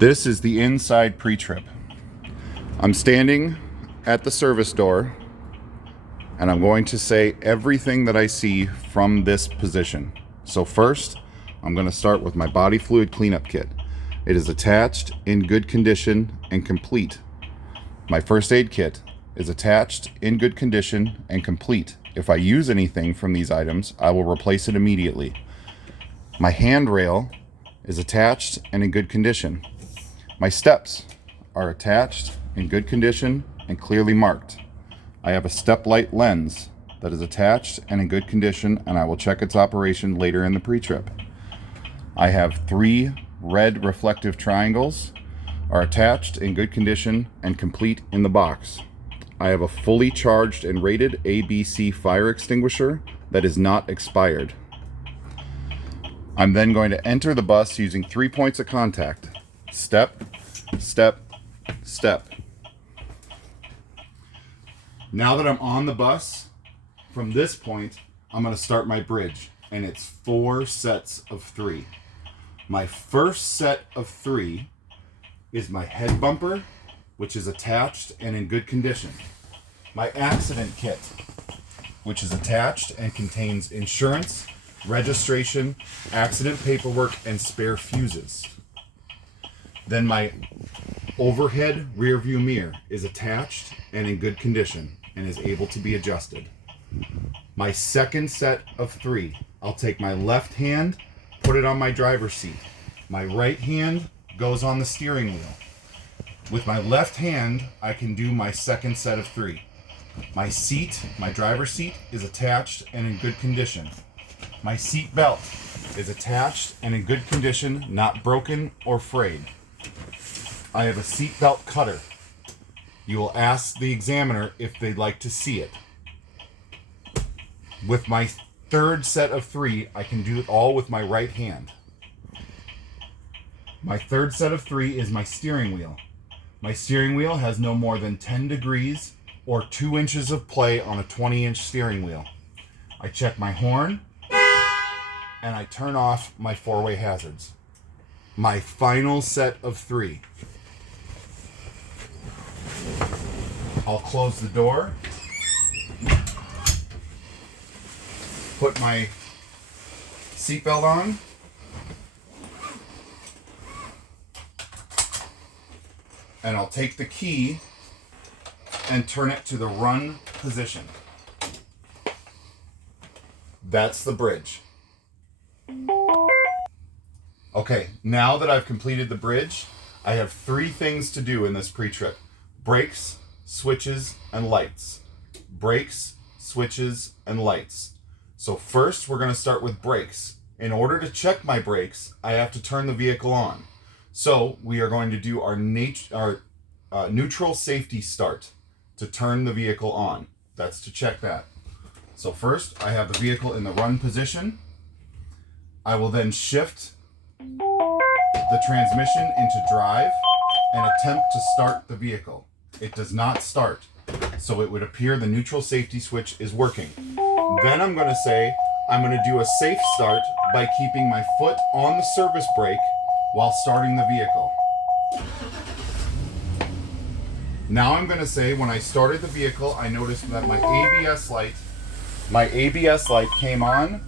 This is the inside pre-trip. I'm standing at the service door and I'm going to say everything that I see from this position. So first, I'm going to start with my body fluid cleanup kit. It is attached, in good condition, and complete. My first aid kit is attached, in good condition, and complete. If I use anything from these items, I will replace it immediately. My handrail is attached and in good condition. My steps are attached, in good condition, and clearly marked. I have a step light lens that is attached and in good condition, and I will check its operation later in the pre-trip. I have 3 red reflective triangles are attached, in good condition, and complete in the box. I have a fully charged and rated ABC fire extinguisher that is not expired. I'm then going to enter the bus using 3 points of contact. Step, step, step. Now that I'm on the bus, from this point, I'm going to start my bridge, and it's 4 sets of 3. My first set of 3 is my head bumper, which is attached and in good condition. My accident kit, which is attached and contains insurance, registration, accident paperwork, and spare fuses. Then my overhead rear view mirror is attached and in good condition and is able to be adjusted. My second set of 3, I'll take my left hand, put it on my driver's seat. My right hand goes on the steering wheel. With my left hand, I can do my second set of 3. My seat, my driver's seat, is attached and in good condition. My seat belt is attached and in good condition, not broken or frayed. I have a seat belt cutter. You will ask the examiner if they'd like to see it. With my third set of 3, I can do it all with my right hand. My third set of 3 is my steering wheel. My steering wheel has no more than 10 degrees or 2 inches of play on a 20-inch steering wheel. I check my horn and I turn off my 4-way hazards. My final set of 3. I'll close the door, put my seatbelt on, and I'll take the key and turn it to the run position. That's the bridge. Okay, now that I've completed the bridge, I have 3 things to do in this pre-trip. Brakes, switches, and lights. Brakes, switches, and lights. So first, we're going to start with brakes. In order to check my brakes, I have to turn the vehicle on. So we are going to do our neutral safety start to turn the vehicle on. That's to check that. So first, I have the vehicle in the run position. I will then shift the transmission into drive and attempt to start the vehicle. It does not start, so it would appear the neutral safety switch is working. Then I'm going to say I'm going to do a safe start by keeping my foot on the service brake while starting the vehicle. Now I'm going to say when I started the vehicle, I noticed that my ABS light came on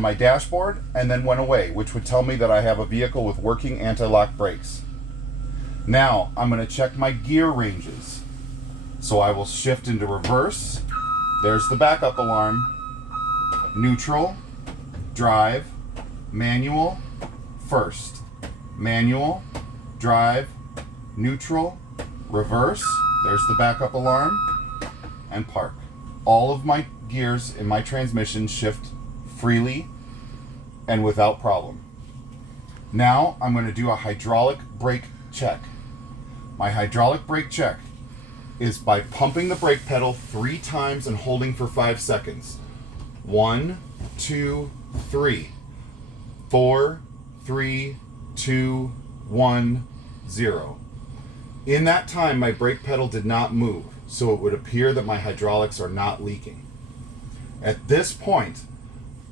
my dashboard and then went away, which would tell me that I have a vehicle with working anti-lock brakes. Now I'm going to check my gear ranges. So I will shift into reverse. There's the backup alarm. Neutral, drive, manual, first. Manual, drive, neutral, reverse. There's the backup alarm, and park. All of my gears in my transmission shift freely and without problem. Now I'm going to do a hydraulic brake check. My hydraulic brake check is by pumping the brake pedal 3 times and holding for 5 seconds. 1, 2, 3. 4, 3, 2, 1, 0. In that time, my brake pedal did not move, so it would appear that my hydraulics are not leaking. At this point,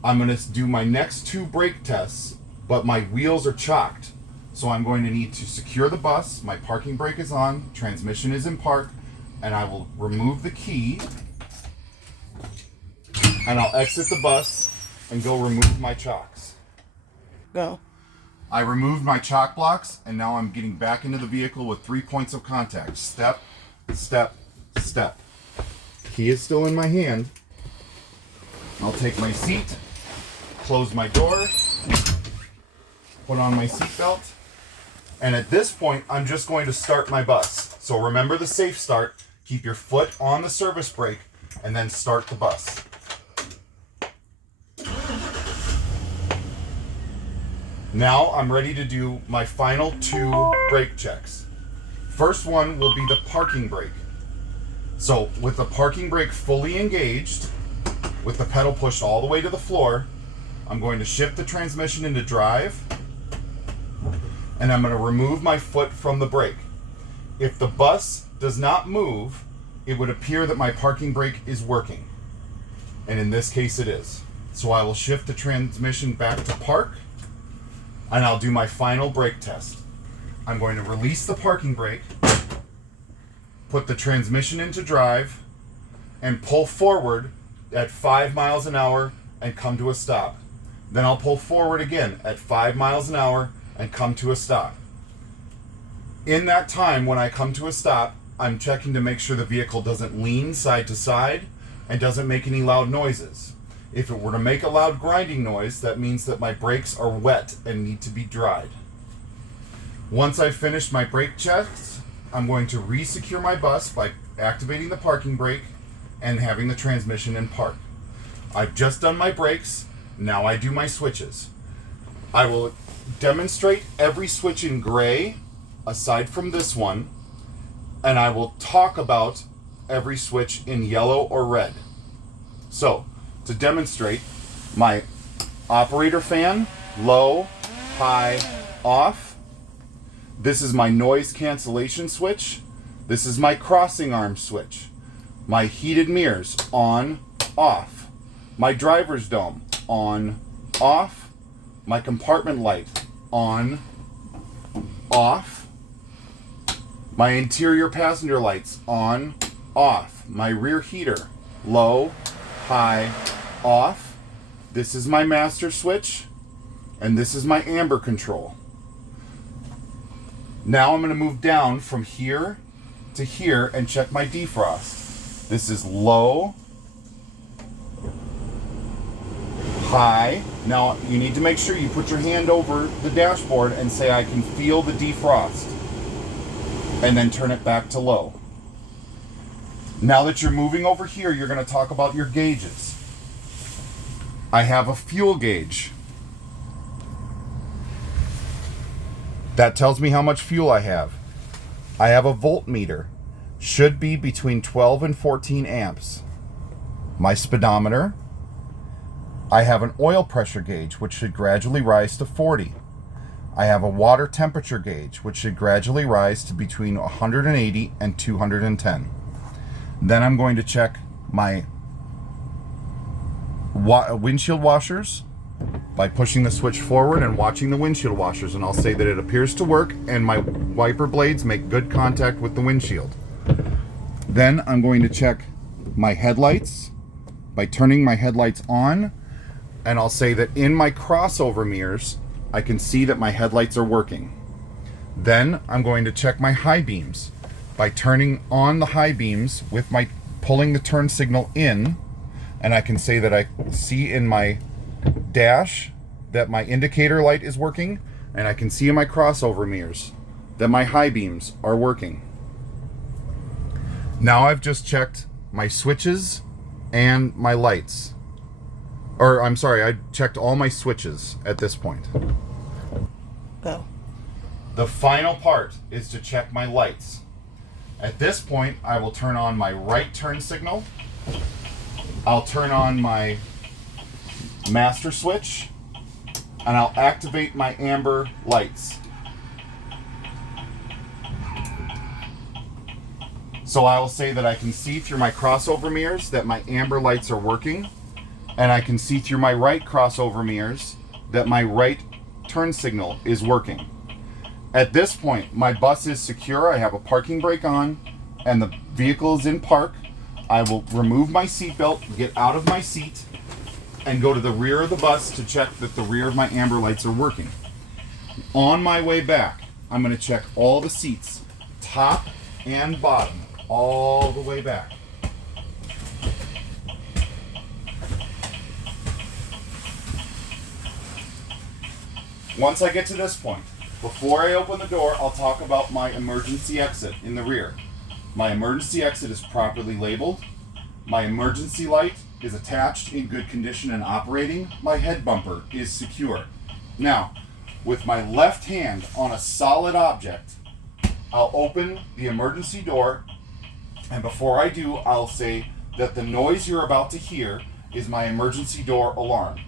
I'm going to do my next 2 brake tests, but my wheels are chocked. So I'm going to need to secure the bus. My parking brake is on, transmission is in park, and I will remove the key, and I'll exit the bus and go remove my chocks. Go. I removed my chock blocks, and now I'm getting back into the vehicle with 3 points of contact. Step, step, step. Key is still in my hand. I'll take my seat, close my door, put on my seatbelt, and at this point, I'm just going to start my bus. So remember the safe start. Keep your foot on the service brake, and then start the bus. Now I'm ready to do my final 2 brake checks. First one will be the parking brake. So with the parking brake fully engaged, with the pedal pushed all the way to the floor, I'm going to shift the transmission into drive, and I'm going to remove my foot from the brake. If the bus does not move, it would appear that my parking brake is working. And in this case it is. So I will shift the transmission back to park, and I'll do my final brake test. I'm going to release the parking brake, put the transmission into drive, and pull forward at 5 miles an hour and come to a stop. Then I'll pull forward again at 5 miles an hour and come to a stop. In that time, when I come to a stop, I'm checking to make sure the vehicle doesn't lean side to side and doesn't make any loud noises. If it were to make a loud grinding noise, that means that my brakes are wet and need to be dried. Once I've finished my brake checks, I'm going to re-secure my bus by activating the parking brake and having the transmission in park. I've just done my brakes, now I do my switches. I will demonstrate every switch in gray, aside from this one, and I will talk about every switch in yellow or red. So, to demonstrate, my operator fan, low, high, off. This is my noise cancellation switch. This is my crossing arm switch. My heated mirrors, on, off. My driver's dome, on, off. My compartment light, on, off. My interior passenger lights, on, off. My rear heater, low, high, off. This is my master switch, and this is my amber control. Now I'm going to move down from here to here and check my defrost. This is low, high. Now you need to make sure you put your hand over the dashboard and say, I can feel the defrost, and then turn it back to low. Now that you're moving over here, you're going to talk about your gauges. I have a fuel gauge. That tells me how much fuel I have. I have a voltmeter. Should be between 12 and 14 amps. My speedometer. I have an oil pressure gauge, which should gradually rise to 40. I have a water temperature gauge, which should gradually rise to between 180 and 210. Then I'm going to check my windshield washers by pushing the switch forward and watching the windshield washers, and I'll say that it appears to work and my wiper blades make good contact with the windshield. Then I'm going to check my headlights by turning my headlights on, and I'll say that in my crossover mirrors I can see that my headlights are working. Then I'm going to check my high beams by turning on the high beams with my pulling the turn signal in, and I can say that I see in my dash that my indicator light is working, and I can see in my crossover mirrors that my high beams are working. Now I've just checked my switches and my lights. Or I'm sorry, I checked all my switches at this point. Go. The final part is to check my lights. At this point, I will turn on my right turn signal. I'll turn on my master switch, and I'll activate my amber lights. So I will say that I can see through my crossover mirrors that my amber lights are working, and I can see through my right crossover mirrors that my right turn signal is working. At this point, my bus is secure. I have a parking brake on and the vehicle is in park. I will remove my seatbelt, get out of my seat, and go to the rear of the bus to check that the rear of my amber lights are working. On my way back, I'm going to check all the seats, top and bottom, all the way back. Once I get to this point, before I open the door, I'll talk about my emergency exit in the rear. My emergency exit is properly labeled. My emergency light is attached in good condition and operating. My head bumper is secure. Now, with my left hand on a solid object, I'll open the emergency door, and before I do, I'll say that the noise you're about to hear is my emergency door alarm.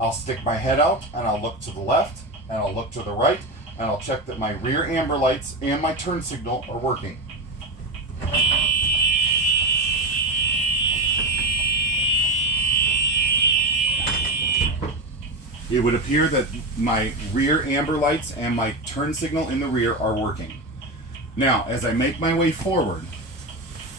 I'll stick my head out and I'll look to the left and I'll look to the right and I'll check that my rear amber lights and my turn signal are working. It would appear that my rear amber lights and my turn signal in the rear are working. Now, as I make my way forward,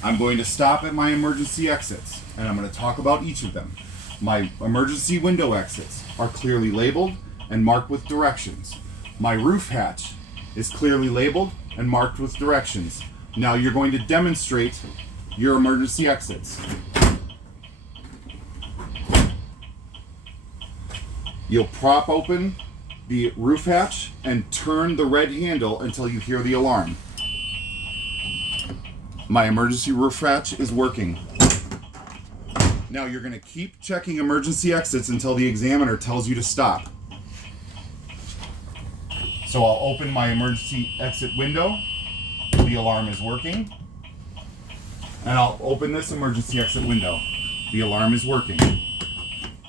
I'm going to stop at my emergency exits and I'm going to talk about each of them. My emergency window exits are clearly labeled and marked with directions. My roof hatch is clearly labeled and marked with directions. Now you're going to demonstrate your emergency exits. You'll prop open the roof hatch and turn the red handle until you hear the alarm. My emergency roof hatch is working. Now you're going to keep checking emergency exits until the examiner tells you to stop. So I'll open my emergency exit window. The alarm is working. And I'll open this emergency exit window. The alarm is working.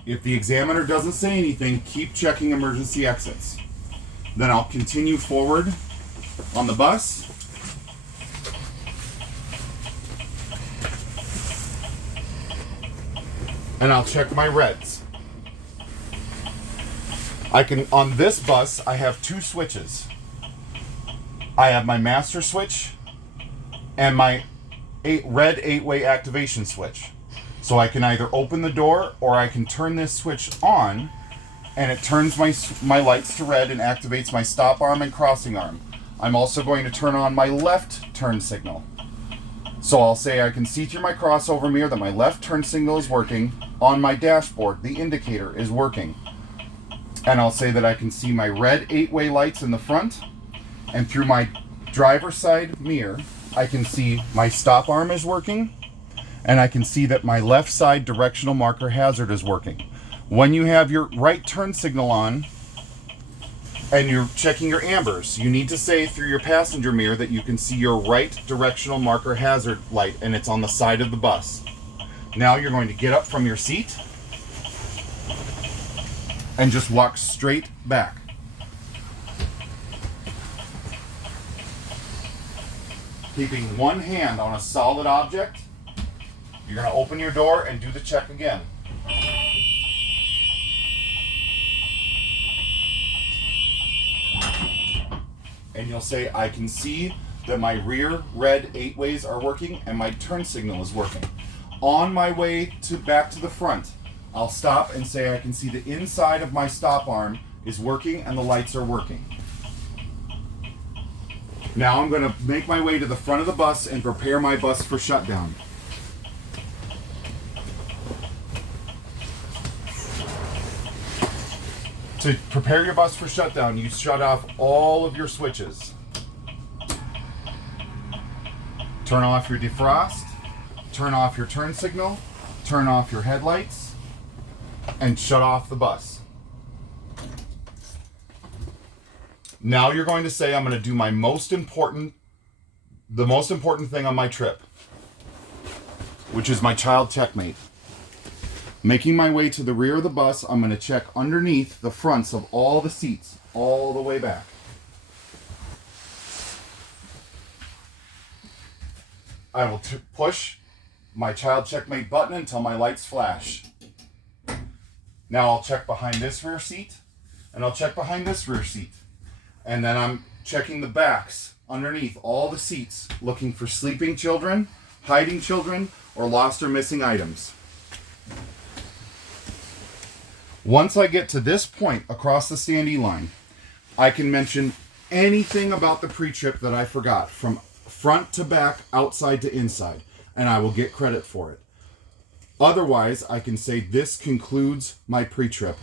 If the examiner doesn't say anything, keep checking emergency exits. Then I'll continue forward on the bus. And I'll check my reds. On this bus, I have two switches. I have my master switch and my red 8-way activation switch. So I can either open the door or I can turn this switch on and it turns my lights to red and activates my stop arm and crossing arm. I'm also going to turn on my left turn signal. So I'll say I can see through my crossover mirror that my left turn signal is working. On my dashboard, the indicator is working. And I'll say that I can see my red 8-way lights in the front. And through my driver's side mirror, I can see my stop arm is working. And I can see that my left side directional marker hazard is working. When you have your right turn signal on and you're checking your ambers, you need to say through your passenger mirror that you can see your right directional marker hazard light and it's on the side of the bus. Now you're going to get up from your seat and just walk straight back. Keeping one hand on a solid object, you're going to open your door and do the check again. And you'll say, I can see that my rear red 8-ways are working and my turn signal is working. On my way back to the front, I'll stop and say I can see the inside of my stop arm is working and the lights are working. Now I'm going to make my way to the front of the bus and prepare my bus for shutdown. To prepare your bus for shutdown, you shut off all of your switches. Turn off your defrost, turn off your turn signal, turn off your headlights, and shut off the bus. Now you're going to say, I'm going to do the most important thing on my trip, which is my child checkmate. Making my way to the rear of the bus, I'm going to check underneath the fronts of all the seats, all the way back. I will push my child checkmate button until my lights flash. Now I'll check behind this rear seat, and I'll check behind this rear seat. And then checking the backs underneath all the seats, looking for sleeping children, hiding children, or lost or missing items. Once I get to this point across the standee line, I can mention anything about the pre-trip that I forgot, from front to back, outside to inside, and I will get credit for it. Otherwise, I can say this concludes my pre-trip.